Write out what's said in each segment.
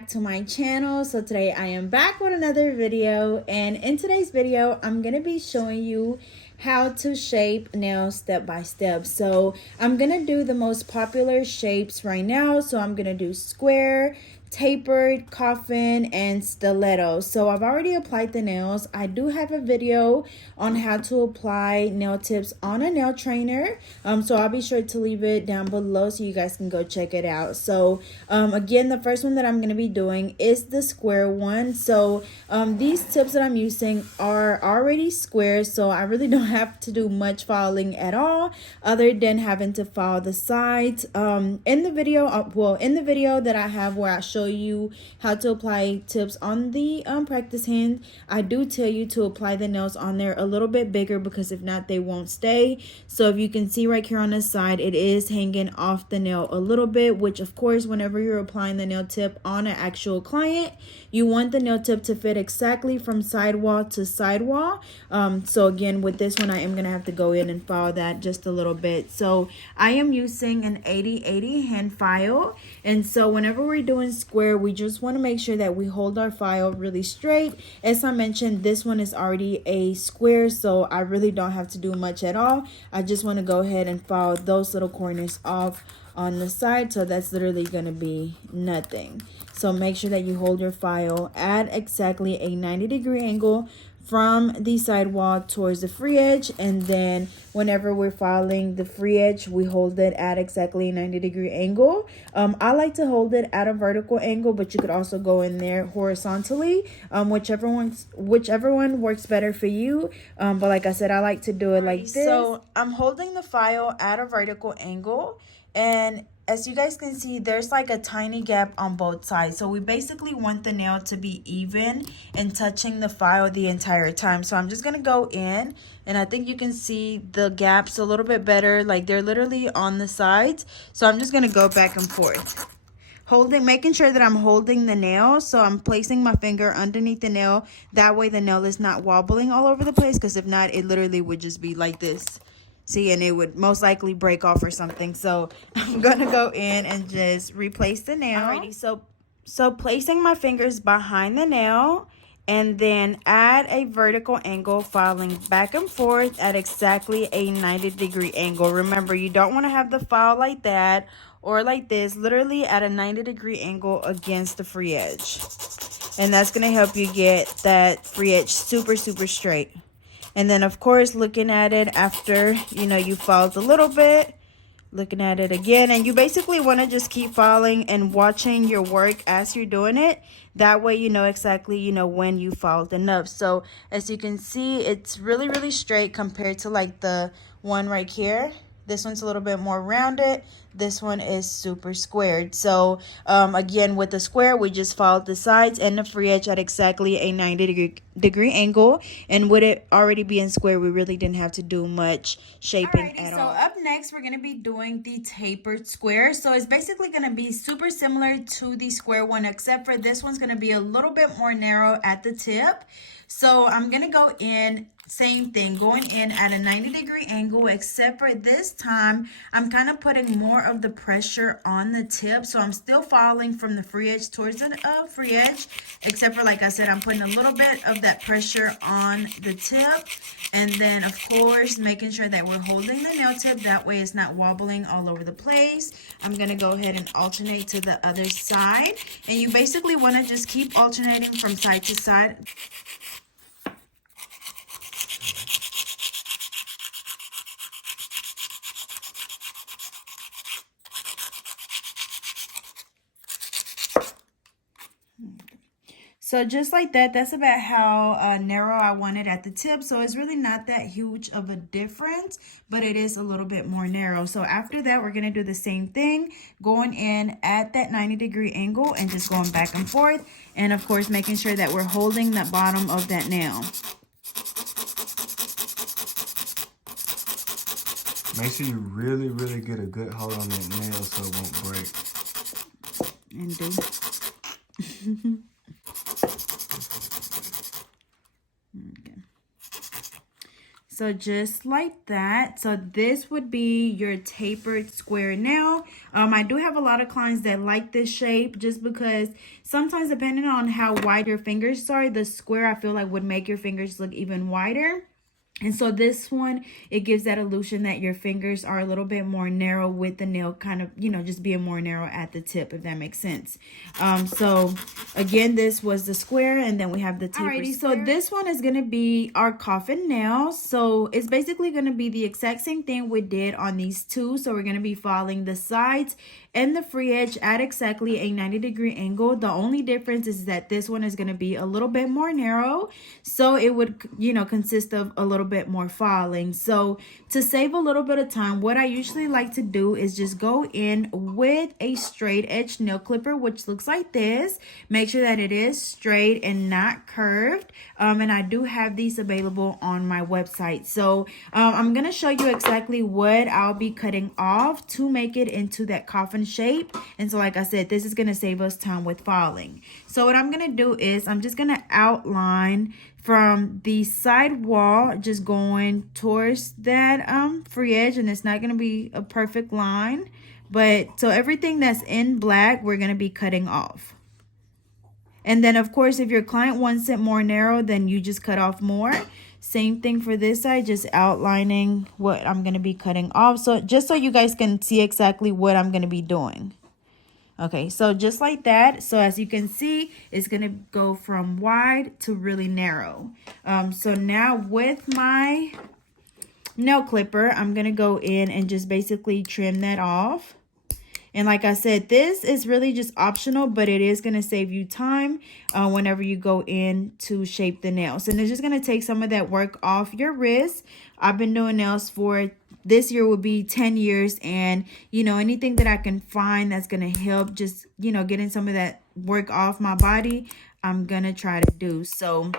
back to my channel. So today I am back with another video, and in today's video I'm going to be showing you how to shape nails step by step. So I'm going to do the most popular shapes right now. So I'm going to do square, tapered, coffin, and stiletto. So I've already applied the nails. I do have a video on how to apply nail tips on a nail trainer, so I'll be sure to leave it down below so you guys can go check it out. So again, the first one that I'm going to be doing is the square one. So these tips that I'm using are already square, so I really don't have to do much filing at all other than having to file the sides. In the video that I have where I show you how to apply tips on the practice hand, I do tell you to apply the nails on there a little bit bigger, because if not, they won't stay. So if you can see right here on the side, it is hanging off the nail a little bit, which of course, whenever you're applying the nail tip on an actual client, you want the nail tip to fit exactly from sidewall to sidewall. So again, with this one, I am gonna have to go in and file that just a little bit. So I am using an 80/80 hand file, and so whenever we're doing square, we just want to make sure that we hold our file really straight. As I mentioned, this one is already a square, so I really don't have to do much at all. I just want to go ahead and file those little corners off on the side, so that's literally going to be nothing. So make sure that you hold your file at exactly a 90-degree angle from the sidewall towards the free edge, and then whenever we're filing the free edge, we hold it at exactly a 90-degree angle. I like to hold it at a vertical angle, but you could also go in there horizontally, whichever one works better for you. But like I said, I like to do it like this. So I'm holding the file at a vertical angle, and as you guys can see, there's like a tiny gap on both sides. So we basically want the nail to be even and touching the file the entire time. So I'm just going to go in, and I think you can see the gaps a little bit better. Like they're literally on the sides. So I'm just going to go back and forth, making sure that I'm holding the nail. So I'm placing my finger underneath the nail. That way the nail is not wobbling all over the place, because if not, it literally would just be like this. See, and it would most likely break off or something. So I'm gonna go in and just replace the nail. Alrighty, so placing my fingers behind the nail, and then add a vertical angle, filing back and forth at exactly a 90-degree angle. Remember, you don't want to have the file like that or like this, literally at a 90-degree angle against the free edge. And that's gonna help you get that free edge super straight. And then, of course, looking at it after, you filed a little bit, looking at it again. And you basically want to just keep filing and watching your work as you're doing it. That way, you know exactly, when you filed enough. So, as you can see, it's really straight compared to, like, the one right here. This one's a little bit more rounded. This one is super squared. So again, with the square, we just followed the sides and the free edge at exactly a 90-degree angle. And with it already being square, we really didn't have to do much shaping at all. So up next, we're going to be doing the tapered square. So it's basically going to be super similar to the square one, except for this one's going to be a little bit more narrow at the tip. So I'm going to go in, same thing, going in at a 90-degree angle, except for this time, I'm kind of putting more of the pressure on the tip. So I'm still following from the free edge towards the free edge, except for, like I said, I'm putting a little bit of that pressure on the tip. And then, of course, making sure that we're holding the nail tip. That way it's not wobbling all over the place. I'm going to go ahead and alternate to the other side. And you basically want to just keep alternating from side to side. So just like that, that's about how narrow I want it at the tip. So it's really not that huge of a difference, but it is a little bit more narrow. So after that, we're going to do the same thing, going in at that 90-degree angle and just going back and forth. And of course, making sure that we're holding the bottom of that nail. Make sure you really get a good hold on that nail so it won't break. And do. Okay. So just like that. So this would be your tapered square nail. I do have a lot of clients that like this shape just because sometimes depending on how wide your fingers are, the square I feel like would make your fingers look even wider. And so this one, it gives that illusion that your fingers are a little bit more narrow with the nail kind of, you know, just being more narrow at the tip, if that makes sense. So again, this was the square, and then we have the tapered square. So this one is going to be our coffin nail. So it's basically going to be the exact same thing we did on these two. So we're going to be following the sides and the free edge at exactly a 90-degree angle. The only difference is that this one is going to be a little bit more narrow, so it would, you know, consist of a little bit more filing. So to save a little bit of time, what I usually like to do is just go in with a straight edge nail clipper, which looks like this. Make sure that it is straight and not curved, and I do have these available on my website. So I'm going to show you exactly what I'll be cutting off to make it into that coffin shape. And so like I said, this is going to save us time with filing. So what I'm going to do is I'm just going to outline from the side wall, just going towards that free edge, and it's not going to be a perfect line, but so everything that's in black we're going to be cutting off. And then of course, if your client wants it more narrow, then you just cut off more. Same thing for this side, just outlining what I'm going to be cutting off. So just so you guys can see exactly what I'm going to be doing. Okay, so just like that. So as you can see, it's going to go from wide to really narrow. So now with my nail clipper, I'm going to go in and just basically trim that off. And like I said, this is really just optional, but it is going to save you time whenever you go in to shape the nails. And it's just going to take some of that work off your wrist. I've been doing nails for this year will be 10 years. And, you know, anything that I can find that's going to help just, you know, getting some of that work off my body, I'm going to try to do. So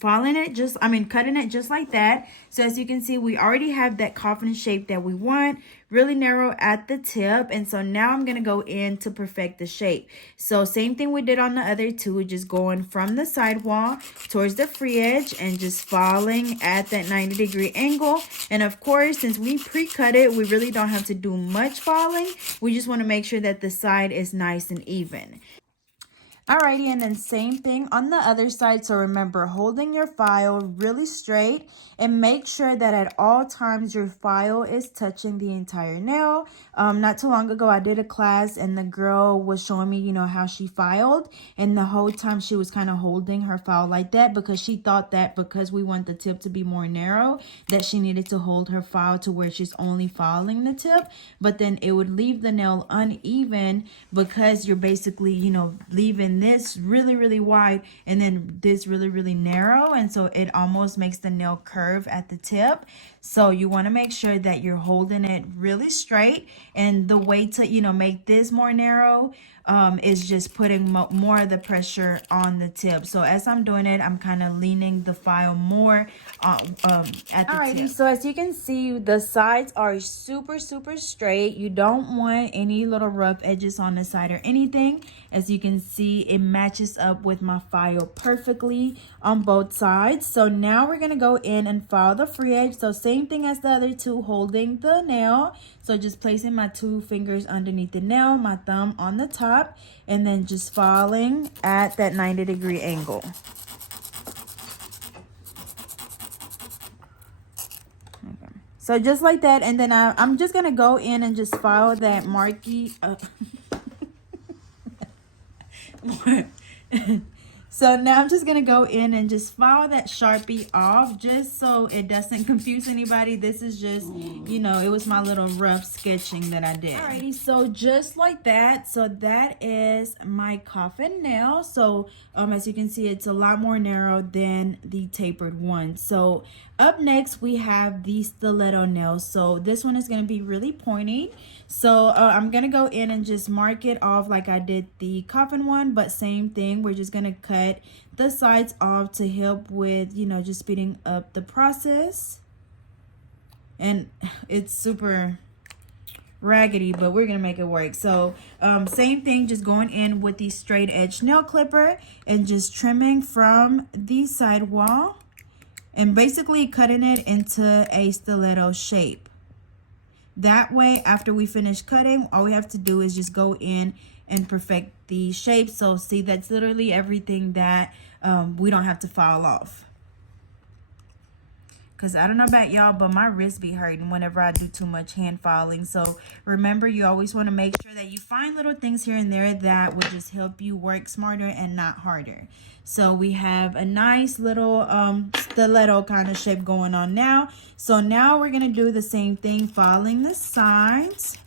cutting it just like that. So as you can see, we already have that coffin shape that we want, really narrow at the tip. And so now I'm going to go in to perfect the shape. So same thing we did on the other two, just going from the sidewall towards the free edge and just following at that 90-degree angle. And of course, since we pre-cut it, we really don't have to do much falling. We just want to make sure that the side is nice and even. Alrighty, and then same thing on the other side. So remember, holding your file really straight and make sure that at all times your file is touching the entire nail. Not too long ago, I did a class and the girl was showing me, you know, how she filed. And the whole time she was kind of holding her file like that because she thought that because we want the tip to be more narrow, that she needed to hold her file to where she's only filing the tip. But then it would leave the nail uneven because you're basically, you know, leaving this really wide and then this really narrow, and so it almost makes the nail curve at the tip. So you want to make sure that you're holding it really straight, and the way to, you know, make this more narrow is just putting more of the pressure on the tip. So as I'm doing it, I'm kind of leaning the file more at the tip. So as you can see, the sides are super straight. You don't want any little rough edges on the side or anything. As you can see, it matches up with my file perfectly on both sides. So now we're going to go in and file the free edge. So same thing as the other two, holding the nail. So just placing my two fingers underneath the nail, my thumb on the top, and then just filing at that 90-degree angle. Okay. So just like that, and then I'm just going to go in and just file that marquee. So now I'm just going to go in and just file that Sharpie off just so it doesn't confuse anybody. This is just, you know, it was my little rough sketching that I did. Alrighty, so just like that. So that is my coffin nail. So as you can see, it's a lot more narrow than the tapered one. So up next, we have the stiletto nail. So this one is going to be really pointy. So I'm going to go in and just mark it off like I did the coffin one, but same thing. We're just going to cut the sides off to help with, you know, just speeding up the process. And it's super raggedy, but we're going to make it work. So same thing, just going in with the straight edge nail clipper and just trimming from the side wall and basically cutting it into a stiletto shape. That way, after we finish cutting, all we have to do is just go in and perfect the shape. So see, that's literally everything that we don't have to file off. Because I don't know about y'all, but my wrist be hurting whenever I do too much hand filing. So remember, you always want to make sure that you find little things here and there that will just help you work smarter and not harder. So we have a nice little stiletto kind of shape going on now. So now we're going to do the same thing, filing the sides.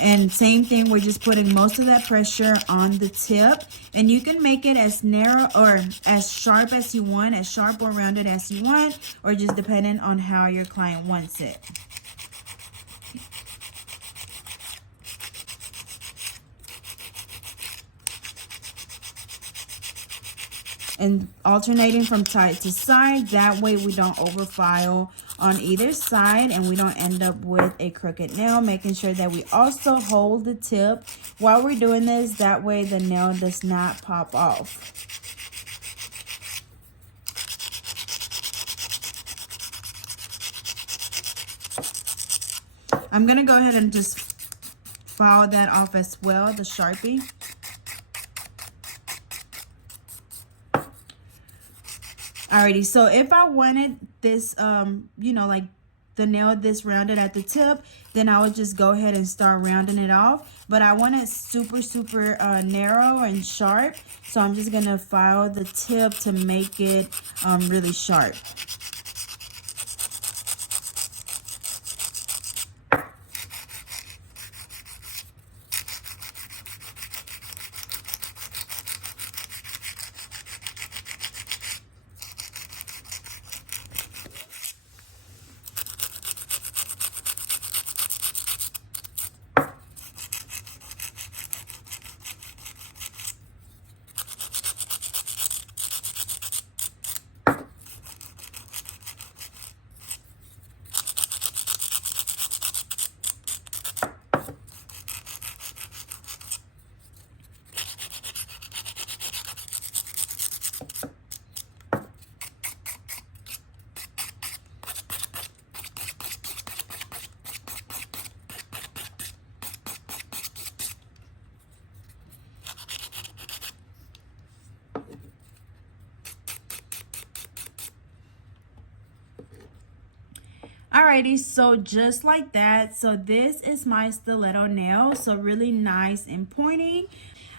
And same thing, we're just putting most of that pressure on the tip. And you can make it as narrow or as sharp as you want, as sharp or rounded as you want, or just depending on how your client wants it. And alternating from side to side, that way we don't overfile on either side and we don't end up with a crooked nail. Making sure that we also hold the tip while we're doing this, that way the nail does not pop off. I'm gonna go ahead and just file that off as well, the Sharpie. Alrighty, so if I wanted this, you know, like the nail this rounded at the tip, then I would just go ahead and start rounding it off. But I want it super, super narrow and sharp. So I'm just going to file the tip to make it really sharp. Alrighty, so just like that, so this is my stiletto nail, so really nice and pointy.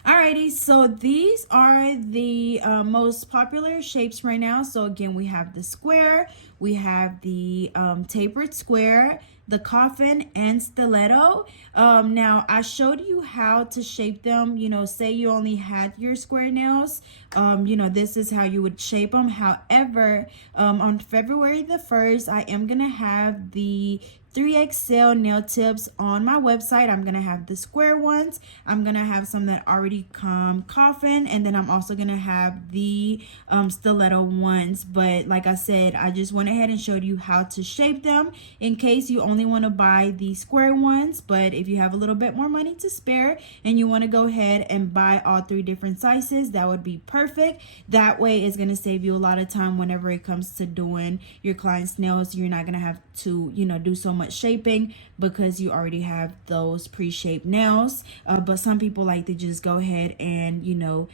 Alrighty, so these are the most popular shapes right now. So again, we have the square, we have the tapered square, the coffin, and stiletto. Now I showed you how to shape them. You know, say you only had your square nails, you know, this is how you would shape them. However, on February the 1st, I am gonna have the 3XL nail tips on my website. I'm gonna have the square ones, I'm gonna have some that already come coffin, and then I'm also gonna have the stiletto ones. But like I said, I just went ahead and showed you how to shape them in case you only want to buy the square ones. But if you have a little bit more money to spare and you want to go ahead and buy all 3 different sizes, that would be perfect. That way it's going to save you a lot of time whenever it comes to doing your client's nails. You're not going to have to, you know, do so much shaping because you already have those pre-shaped nails. But some people like to just go ahead and, you know,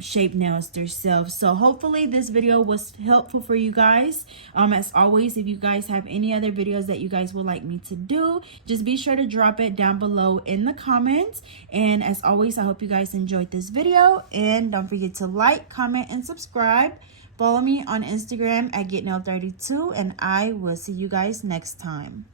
shape nails themselves. So hopefully this video was helpful for you guys. As always, if you guys have any other videos that you guys would like me to do, just be sure to drop it down below in the comments. And as always, I hope you guys enjoyed this video, and don't forget to like, comment, and subscribe. Follow me on Instagram at GetNail32, and I will see you guys next time.